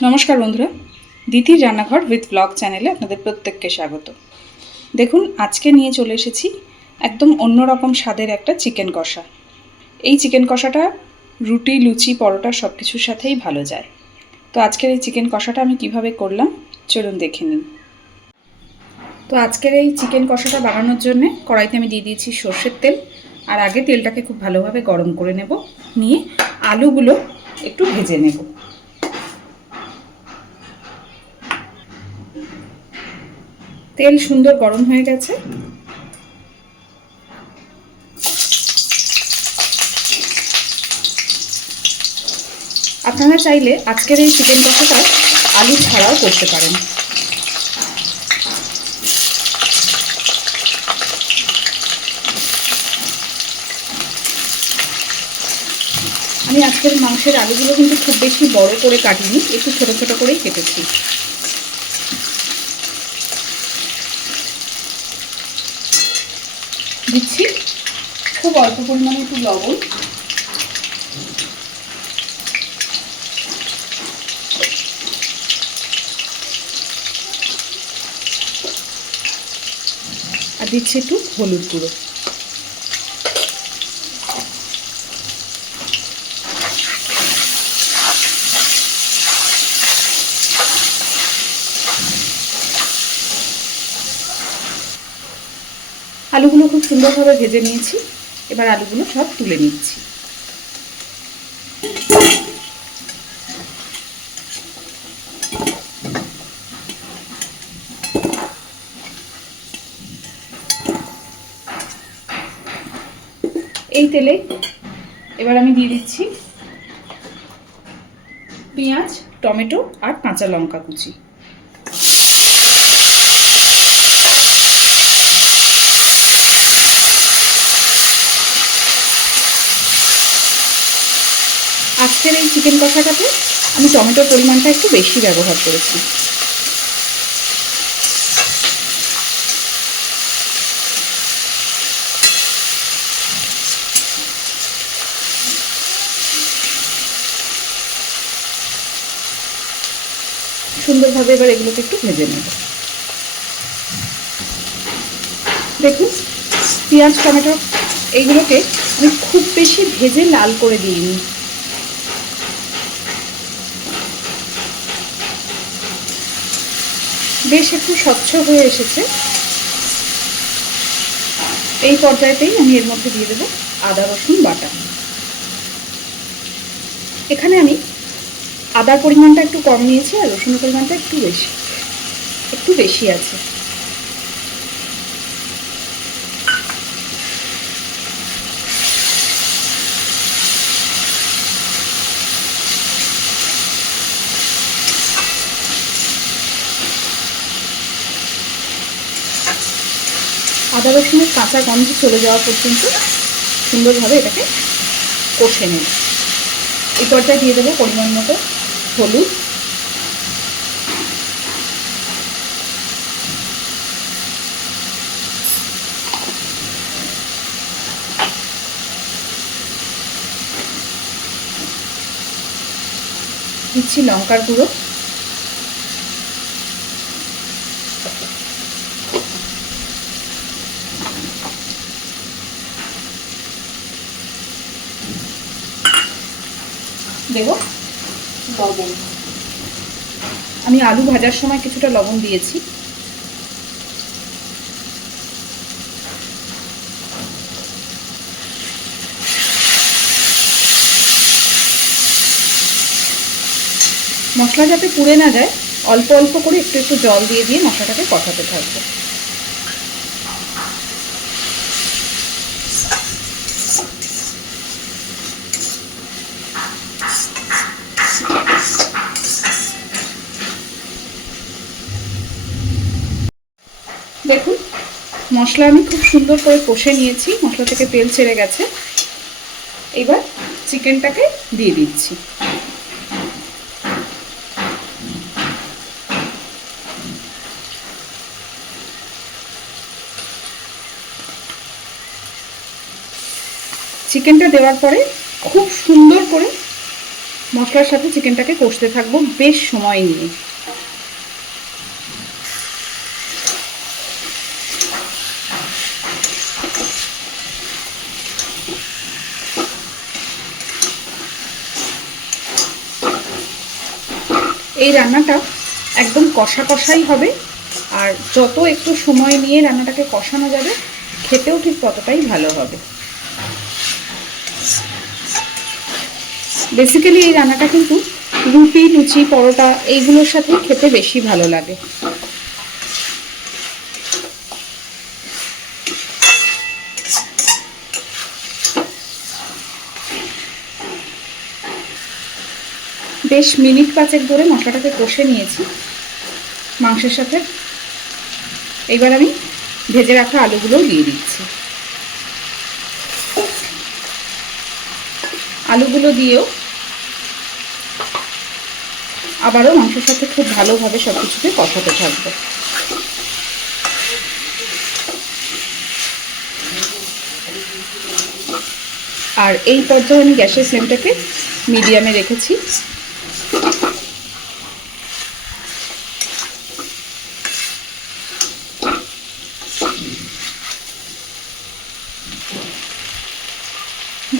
नमस्कार बंधुरा दीदिर रान्नाघर with blog चैनेले आपनादेर प्रत्येकके स्वागत। देखुन आज के निये चले एसेछि एकदम अन्य रकम स्वादेर एकटा चिकेन कषा। এই চিকেন কষাটা রুটি লুচি পরোটা সব কিছুর সাথেই ভালো যায়। তো আজকের এই চিকেন কষাটা আমি কিভাবে করলাম চলুন দেখে নিন। তো আজকের এই চিকেন কষাটা বানানোর জন্য কড়াইতে আমি দিয়ে দিয়েছি সরষের তেল। আর আগে তেলটাকে খুব ভালোভাবে গরম করে নেব, নিয়ে আলুগুলো একটু ভেজে নেব। তেল সুন্দর গরম হয়ে গেছে। আপনারা চাইলে আজকের এই চিকেন কষাটা আলু ছাড়াও করতে পারেন। আমি আজকের মাংসের আলুগুলো কিন্তু খুব বেশি বড় করে কাটিনি, একটু ছোট ছোট করেই কেটেছি। দিচ্ছি খুব অল্প পরিমাণে একটু লবণ, আর দিচ্ছি একটু হলুদ গুঁড়ো। আলুগুলো খুব সুন্দরভাবে ভেজে নিয়েছি, এবার আলুগুলো সব তুলে নিচ্ছি। এই তেলে এবার আমি দিয়ে দিচ্ছি পেঁয়াজ, টমেটো আর কাঁচা লঙ্কা কুচি। আজকের এই চিকেন কষাটাতে আমি টমেটোর পরিমাণটা একটু বেশি ব্যবহার করেছি। সুন্দরভাবে এবার এগুলোকে একটু ভেজে নেব। দেখুন পেঁয়াজ টমেটো এইগুলোকে আমি খুব বেশি ভেজে লাল করে দিইনি। বেশ একটু স্বচ্ছ হয়ে এসেছে। এই পর্যায়েতেই আমি এর মধ্যে দিয়ে দেবো আদা রসুন বাটা। এখানে আমি আদার পরিমাণটা একটু কম নিয়েছি আর রসুনের পরিমাণটা একটু বেশি আছে। আদা রসুনের কাঁচা গন্ধ চলে যাওয়া পর্যন্ত সুন্দরভাবে এটাকে কষে নেব। এই পর্যায়ে দিয়ে দেবো পরিমাণ মতো হলুদ, দিচ্ছি লঙ্কার গুঁড়ো, দেব লবণ। আমি আলু ভাজার সময় কিছুটা লবণ দিয়েছি। মশলা যাতে পুড়ে না যায় অল্প অল্প করে একটু একটু জল দিয়ে দিয়ে মশলাটাকে কষাতে থাকবো। দেখুন মশলা আমি খুব সুন্দর করে কষে নিয়েছি, মশলা থেকে তেল ছেড়ে গেছে। এবার চিকেনটাকে দিয়ে দিচ্ছি। চিকেনটা দেওয়ার পরে খুব সুন্দর করে মশলার সাথে চিকেনটাকে কষতে থাকবো বেশ সময় নিয়ে। এই রান্নাটা একদম কষা কষাই হবে, আর যত একটু সময় নিয়ে রান্নাটাকে কষানো যাবে খেতেও ঠিক ততটাই ভালো হবে। বেসিক্যালি এই রান্নাটা কিন্তু রুটি, লুচি, পরোটা এইগুলোর সাথে খেতে বেশি ভালো লাগে। বেশ মিনিট 5 ধরে মশলাটাকে কষে নিয়েছি মাংসের সাথে। এইবার আমি ভেজে রাখা আলুগুলোও দিয়ে দিচ্ছি। আলুগুলো দিয়েও আবারও মাংসের সাথে খুব ভালোভাবে সব কিছুকে কষাতে থাকবো। আর এই পর্যায়ে আমি গ্যাসের ফ্লেমটাকে মিডিয়ামে রেখেছি।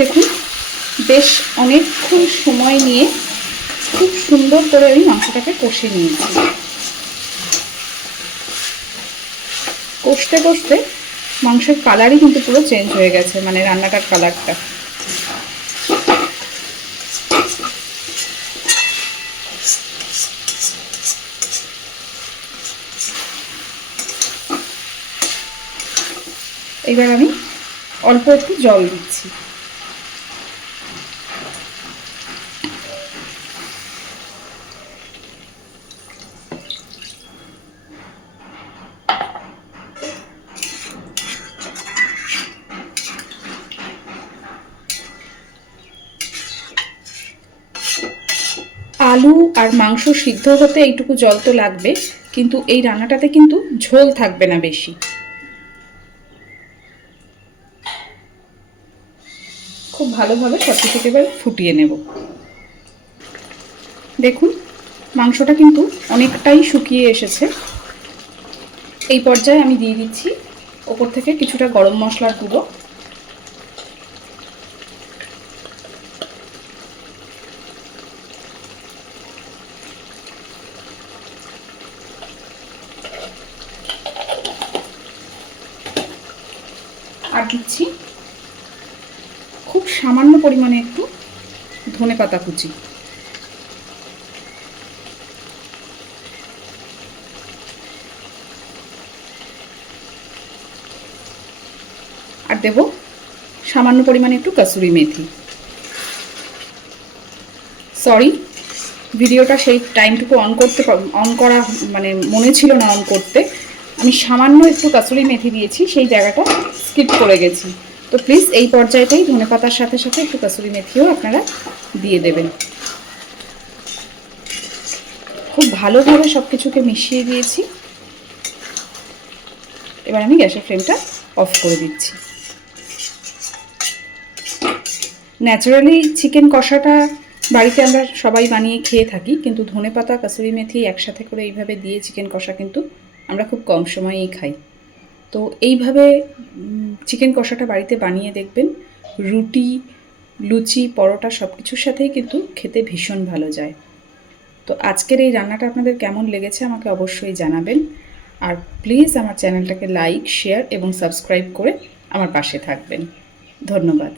দেখুন বেশ অনেকক্ষণ সময় নিয়ে খুব সুন্দর করে আমি মাংসটাকে কষে নিয়েছি। কষতে কষতে মাংসের কালারই কিন্তু পুরো চেঞ্জ হয়ে গেছে, মানে রান্নাটার কালারটা। এবার আমি অল্প একটু জল দিচ্ছি। আলু আর মাংস সিদ্ধ হতে এইটুকু জল তো লাগবে, কিন্তু এই রান্নাটাতে কিন্তু ঝোল থাকবে না বেশি। খুব ভালোভাবে সব কিছুকে এবার ফুটিয়ে নেব। দেখুন মাংসটা কিন্তু অনেকটাই শুকিয়ে এসেছে। এই পর্যায়ে আমি দিয়ে দিচ্ছি ওপর থেকে কিছুটা গরম মশলার গুঁড়ো, আর দিচ্ছি খুব সামান্য পরিমাণে একটু ধনেপাতা কুচি। আর দেব সামান্য পরিমাণে একটু কাসুরি মেথি। সরি, ভিডিওটা সেই টাইমটুকু অন করা মানে মনে ছিল না অন করতে। আমি সামান্য একটু কাসুরি মেথি দিয়েছি, সেই জায়গাটা স্কিপ করে গেছি। তো প্লিজ এই পর্যায়েতেই ধনেপাতার সাথে সাথে একটু কাসুরি মেথিও আপনারা দিয়ে দেবেন। খুব ভালোভাবে সব কিছুকে মিশিয়ে দিয়েছি। এবার আমি গ্যাসের ফ্লেমটা অফ করে দিচ্ছি। ন্যাচারালি চিকেন কষাটা বাড়িতে আমরা সবাই বানিয়ে খেয়ে থাকি, কিন্তু ধনেপাতা, কাসুরি মেথি একসাথে করে এইভাবে দিয়ে চিকেন কষা কিন্তু আমরা খুব কম সময়েই খাই। তো এইভাবে চিকেন কষাটা বাড়িতে বানিয়ে দেখবেন। রুটি, লুচি, পরোটা সব কিছুর সাথেই কিন্তু খেতে ভীষণ ভালো যায়। তো আজকের এই রান্নাটা আপনাদের কেমন লেগেছে আমাকে অবশ্যই জানাবেন। আর প্লিজ আমার চ্যানেলটাকে লাইক, শেয়ার এবং সাবস্ক্রাইব করে আমার পাশে থাকবেন। ধন্যবাদ।